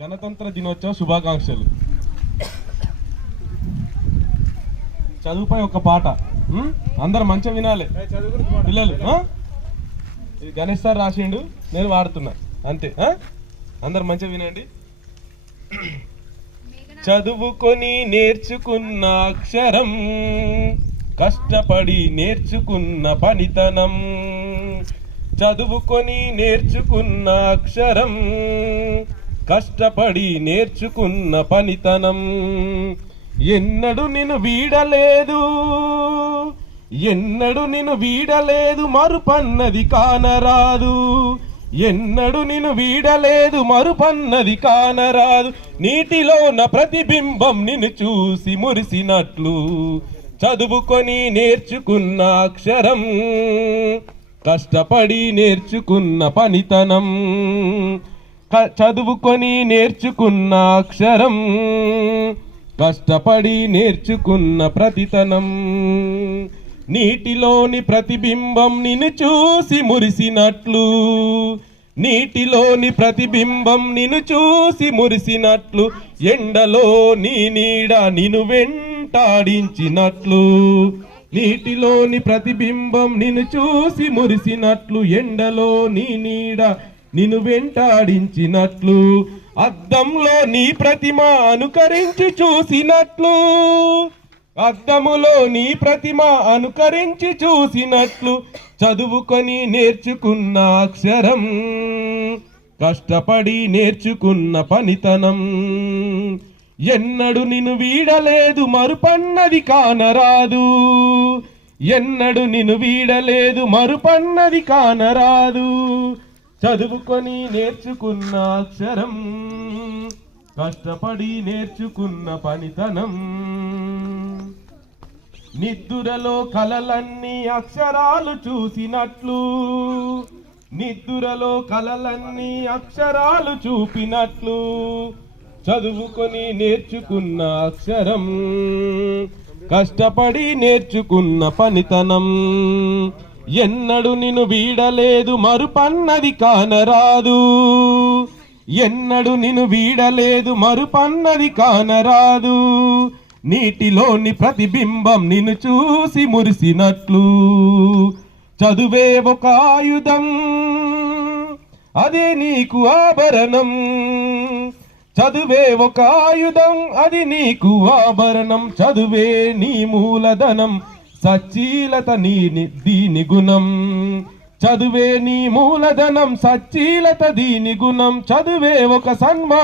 గణతంత్ర దినోత్సవ శుభాకాంక్షలు. చదువుపై ఒక పాట అందరు మంచిగా వినాలి పిల్లలు. ఇది గణేష్ సార్ రాసిండు, నేను వాడుతున్నా అంతే. అందరు మంచిగా వినండి. చదువుకొని నేర్చుకున్న అక్షరం, కష్టపడి నేర్చుకున్న పనితనం. చదువుకొని నేర్చుకున్న అక్షరం, కష్టపడి నేర్చుకున్న పనితనం. ఎన్నడు నిన్ను వీడలేదు, ఎన్నడు నిన్ను వీడలేదు, మరుపన్నది కానరాదు. ఎన్నడు నిన్ను వీడలేదు, మరుపన్నది కానరాదు. నీటిలోన ప్రతిబింబం నిన్ను చూసి మురిసినట్లు. చదువుకొని నేర్చుకున్న అక్షరం, కష్టపడి నేర్చుకున్న పనితనం. చదువుకొని నేర్చుకున్న అక్షరం, కష్టపడి నేర్చుకున్న ప్రతితనం. నీటిలోని ప్రతిబింబం నిన్ను చూసి మురిసినట్లు. నీటిలోని ప్రతిబింబం నిన్ను చూసి మురిసినట్లు. ఎండలో నీ నీడ నిన్ను వెంటాడించినట్లు. నీటిలోని ప్రతిబింబం నిన్ను చూసి మురిసినట్లు. ఎండలో నీ నీడ నిన్ను వెంటాడించినట్లు. అద్దంలో నీ ప్రతిమ అనుకరించి చూసినట్లు. అద్దములో నీ ప్రతిమ అనుకరించి చూసినట్లు. చదువుకొని నేర్చుకున్న అక్షరం, కష్టపడి నేర్చుకున్న పనితనం. ఎన్నడు నిన్ను వీడలేదు, మరుపన్నది కానరాదు. ఎన్నడు నిన్ను వీడలేదు, మరుపన్నది కానరాదు. చదువుకొని నేర్చుకున్న అక్షరం, కష్టపడి నేర్చుకున్న పనితనం. నిద్దురలో కలలన్నీ అక్షరాలు చూసినట్లు. నిద్దురలో కలలన్నీ అక్షరాలు చూపినట్లు. చదువుకొని నేర్చుకున్న అక్షరం, కష్టపడి నేర్చుకున్న పనితనం. ఎన్నడు నిన్ను వీడలేదు, మరుపన్నది కానరాదు. ఎన్నడు నిన్ను వీడలేదు, మరుపన్నది కానరాదు. నీటిలోని ప్రతిబింబం నిన్ను చూసి మురిసినట్లు. చదువే ఒక ఆయుధం, అదే నీకు ఆభరణం. చదువే ఒక ఆయుధం, అది నీకు ఆభరణం. చదువే నీ మూలధనం, సచ్చీలత దీని గుణం. చదువే నీ మూలధనం, సచ్చీలత దీని గుణం. చదువే ఒక సన్మానం.